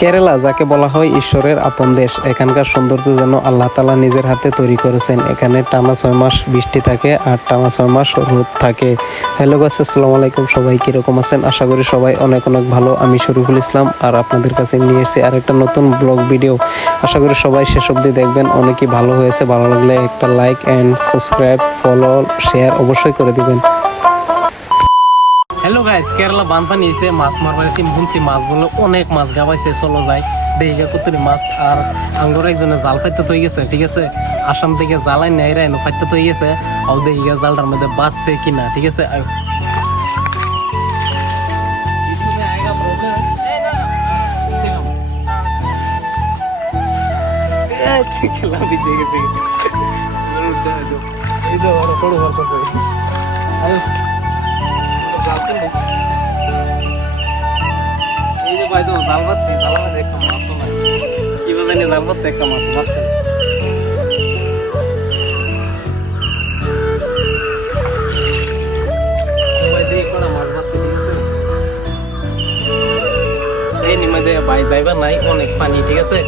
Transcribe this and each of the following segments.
কেরালা যাকে বলা হয় ঈশ্বরের আপন দেশ, এখানকার সৌন্দর্য যেন আল্লাহ তাআলা নিজের হাতে তৈরি করেছেন। এখানে টানা 6 মাস বৃষ্টি থাকে আর টানা 6 মাস রোদ থাকে। হ্যালো গাইস, আসসালামু আলাইকুম। সবাই কিরকম আছেন? আশা করি সবাই অনেক অনেক ভালো। আমি শরীফুল ইসলাম আর আপনাদের কাছে নিয়ে এসেছি আরেকটা নতুন ব্লগ ভিডিও। আশা করি সবাই শেষ অবধি দেখবেন। অনেকই ভালো হয়েছে। ভালো লাগলে একটা like and subscribe, follow, share অবশ্যই করে দিবেন। হ্যালো গাইস, কেরালা বানপানি এসে মাছ মারবাইছি। শুনছি মাছ বলে অনেক মাছ গাবাইছে। চলো যাই দেখিগা কতটি মাছ। আর আঙ্গুর একজনে জাল ফাইতে তো গেছে, ঠিক আছে। আসাম থেকে জালাই নাই রাই ফাইতে তো গেছে। অল দেখিগা জালটার মধ্যে বাঁচছে কিনা, ঠিক আছে। খেলা দিতে গেছে এই তো বড় হরতেছে। এই যে ভাই তো জাল পাচ্ছি, জাল মধ্যে একটা মাছও নাই। কিভাবে জানি জাল পাচ্ছে, একটা মাছ পাচ্ছে না। ভাই দেখো না মাছ পাচ্ছে, ঠিক আছে। এই নিমে ভাই যাইবার নাই, অনেক পানি, ঠিক আছে।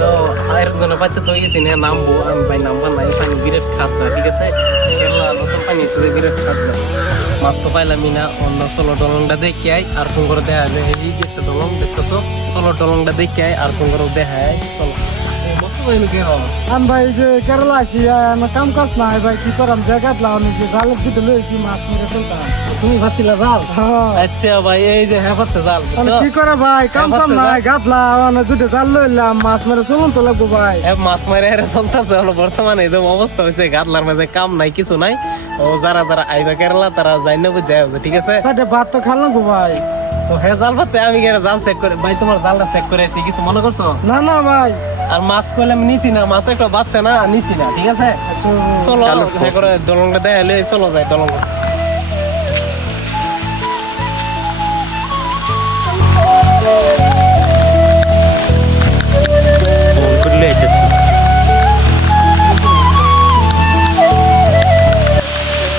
তো আরেকজনের বাচ্চা তো গেছি না, নামবো আমি ভাই, নামবার নাই। পানি বিরাট খাচ্ছা, ঠিক আছে। কেরলা নতুন পানি এসেছে, বিরাট খাচ্ছা। মাছ তো পাইলামই না। অন্য সোলো ডলংটা দেখে আই আর ফোন করে দেখা যায়। এই যে একটা ডলং দেখতেছো, সোলো ডলংটা দেখে আই আর ফোন করে দেখা যায়। চলো আমি ভাই যে কেরালা আছি, আমার কাম কাজ নাই ভাই, কি করাম জায়গাত লাও নিজে জালের দিতে লইছি মাছ মেরে ফেলতাম। তুমি ভাবছিলা জাল? আচ্ছা ভাই, এই যে হ্যাঁ পাচ্ছে জাল। কি করে ভাই, কাম কাম নাই, গাতলা দুটো জাল লইলাম, মাছ মেরে চলুন তো লাগবো ভাই। মাছ মারে চলতেছে বর্তমানে এরকম অবস্থা হয়েছে। গাদলার মাঝে কাম নাই, কিছু নাই। ও যারা যারা আইবা কেরালা তারা যাই না বুঝে, ঠিক আছে। ভাত তো খাল লাগবো ভাই। তো হ্যাঁ জাল পাচ্ছে, আমি গেলে জাল চেক করে ভাই, তোমার জালটা চেক করে আছি। কিছু মনে করছো? না না ভাই। আর মাছ কইলে আমি নিছি না, মাছ একটা বাচ্চা না, নিছি না, ঠিক আছে। চলো হ্যাঁ করে দলংটা দেখাইলে চলো যাই দলং।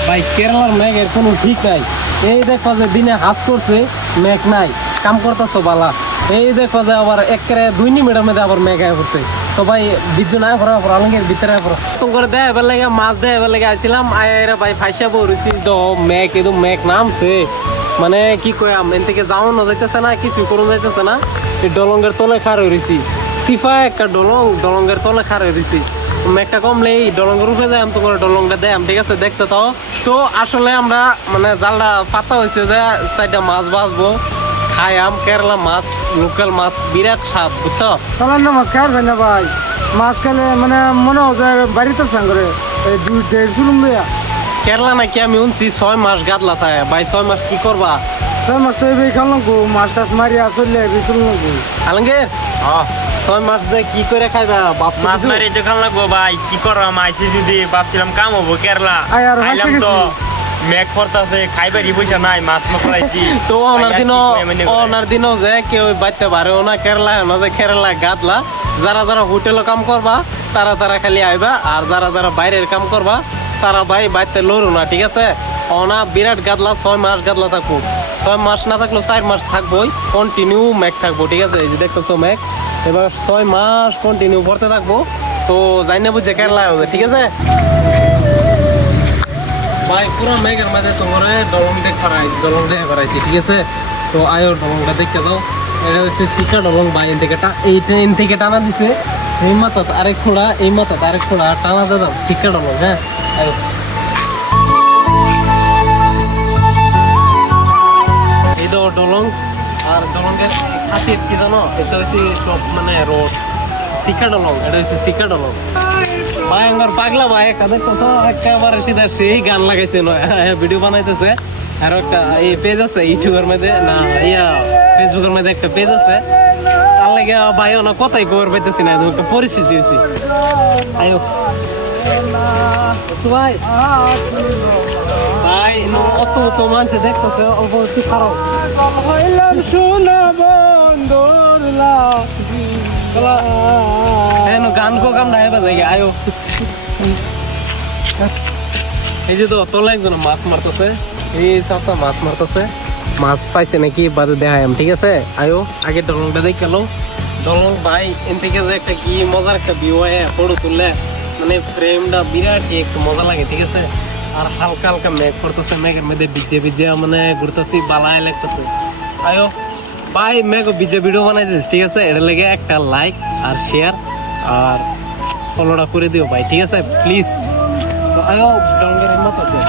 ভাই কেরালার মেঘের কোনো ঠিক নাই। এই দেখো যে দিনে হাস করছে, মেঘ নাই, কাম করতেছো বালা। এই দেখো যে আবার একেবারে 2 মিনিটের মধ্যে আবার মেঘ আয় পড়ছে। তো ভাই বিজু নাই করা আলঙ্গের ভিতরে তুমি করে দেয় এবার লাগে মাছ দেয় এবার লেগে আসছিলাম। আয়ের ভাই ফাইসা বলছি তো মেঘ, একদম মেঘ নামছে। মানে কি কয়াম, এন থেকে যাওয়ানো যাইতেছে না, কিছু করুন যাইতেছে না। এই ডলঙ্গের তলে খার হয়েছি, সিফা একটা ডলঙ্গের তলে খার হয়েছি। মেঘটা কমলে এই ডলঙ্গের উপরে যাই, তো করে ডলংটা দেয়, ঠিক আছে। দেখতে তাও তো আসলে আমরা মানে জালটা পাতা হয়েছে যে সাইডে মাছ বাঁচবো, খাইয়াম। কেরালা মাছ, লোকাল মাছ, বিরাট স্বাদ, বুঝছো। চালান না মাছ খাই না ভাই। মাছ খেলে মানে মনে হয় বাড়িতে সাঙ্গরে দুই দেড় চুলুম লইয়া। কেরালা নাকি আমি শুনছি 6 মাস গাদলা থাকে। ভাই 6 মাস কি করবা? 6 মাস তো এই খাল লাগবো, মাছ টাছ মারিয়া চললে চুলুম লাগবো। আলঙ্গের 6 মাস যে কি করে খাইবা? মাছ মারি তো খান লাগবো ভাই, কি করলাম আইসি যদি ভাবছিলাম কাম হবো কেরালা, আইলাম তো মেঘ পড়তাছে, খাইবারই পয়সা নাই, মাছ মকলাইছি। তো ওনার দিনও যে কেউ বাইতে পারেও না কেরালা, যে কেরালা গাদলা। যারা যারা হোটেলে কাম করবা তারা তারা খালি আইবা, আর যারা যারা বাইরের কাম করবা তারা ভাই বাইতে লড়ো না, ঠিক আছে। ওনা বিরাট গাদলা, 6 মাস গাদলা থাকবো। 6 মাস না থাকলেও 4 মাস থাকবোই, কন্টিনিউ মেঘ থাকবো, ঠিক আছে। এই যে দেখতেছো মেঘ, এবার 6 মাস কন্টিনিউ পড়তে থাকবো। তো যাই না বুঝছে কেরালায় হবে, ঠিক আছে। ভাই পুরো মেঘের মাঝে তোমার দলং দেখে করাইছি, ঠিক আছে। তো আয়ো দলংটা দেখতে দাও। এটা হচ্ছে শিখা দলং ভাই। এন থেকে টানা দিছে এই মাথা আরেক খোঁড়া, এই মাথা আরেক খোঁড়া টানা দাদা শিখা দলং। হ্যাঁ আয়ো। এই তো দলং। আর দলংয়ের খাসিয়ত কি জানো? এটা হচ্ছে সব মানে রোড শিখা দলং, এটা হচ্ছে শিখা দলং। ভাই আমার পাগলা ভাই একটা দেখতো তো, একেবারে সিধা সেই গান লাগাইছে, ভিডিও বানাইতেছে। আর একটা এই পেজ আছে ইউটিউবের মধ্যে, না ইয়া ফেসবুকের মধ্যে একটা পেজ আছে। তার লাগে ভাই ওনা কথাই খবর পাইতেছি না, একটা পরিস্থিতি হয়েছি। আয়ো ভাই ভাই অত অত মানুষ দেখতেছে, অবশ্যই খারাপ হইলাম সোনা বন্ধুরলা। গান কো কাম নাই বাজে। আয়ো এই যে তো তলে একজন মাছ মারতেছে, এই চাচা মাছ মারতেছে। মাছ পাইছে নাকি বাদে দেখায়, ঠিক আছে। আয়ো আগে ডলংটা দেখ গেল, দলং ভাই এন থেকে যে একটা কি মজার একটা ভিউ হয় ফটো তুললে মানে ফ্রেমটা বিরাট একটু মজা লাগে, ঠিক আছে। আর হালকা হালকা মেঘ পড়তেছে, মেঘের মধ্যে ভিজে ভিজে মানে ঘুরতেছি, বালাই লাগতেছে। আয়ো ভাই মেঘ ভিজে ভিডিও বানাইছিস, ঠিক আছে। এটা লেগে একটা লাইক আর শেয়ার আর ফলোটা করে দিও ভাই, ঠিক আছে প্লিজ। আয়ো ডঙ্গের হিম্মত আছে,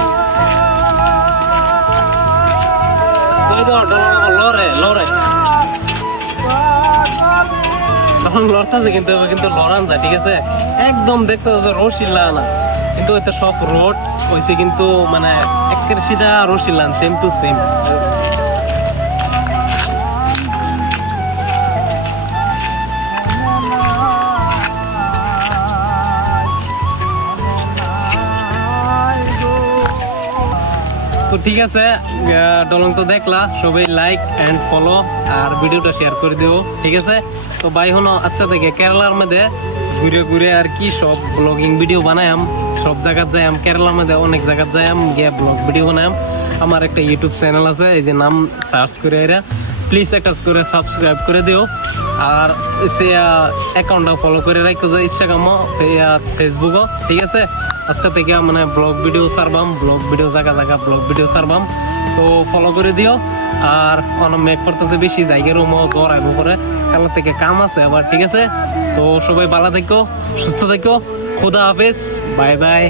লড়ে এখন লড়তেছে কিন্তু কিন্তু লড়ান যায়, ঠিক আছে। একদম দেখতে রসিল্লা না, কিন্তু এটা সব রোড হয়েছে কিন্তু মানে একের সিধা রসিল্লান, সেম টু সেম। তো ঠিক আছে, ডলং তো দেখলা, সবাই লাইক এন্ড ফলো আর ভিডিওটা শেয়ার করে দিও, ঠিক আছে। তো ভাই হলো আজকে থেকে কেরালার মধ্যে ঘুরে ঘুরে আর কি সব ব্লগিং ভিডিও বানায়াম, সব জায়গায় যাইম, কেরালার মধ্যে অনেক জায়গায় যাইম গিয়ে ব্লগ ভিডিও বানায়াম। আমার একটা ইউটিউব চ্যানেল আছে, এই যে নাম সার্চ করে এরা, প্লিজ একটা করে সাবস্ক্রাইব করে দিও। আর সে অ্যাকাউন্টটা ফলো করে রাখো, যে ইনস্টাগ্রামও ফেসবুকও, ঠিক আছে। আজকে থেকে মানে ব্লগ ভিডিও সারবাম, ব্লগ ভিডিও জায়গা জায়গা ব্লগ ভিডিও সারবাম, তো ফলো করে দিও। আর অনেক মেক করতেছে বেশি জায়গার রুমও জ্বর আইব করে, কালার থেকে কাম আছে আবার, ঠিক আছে। তো সবাই ভালো থেকো, সুস্থ থেকো, খুদা হাফেজ, বাই বাই।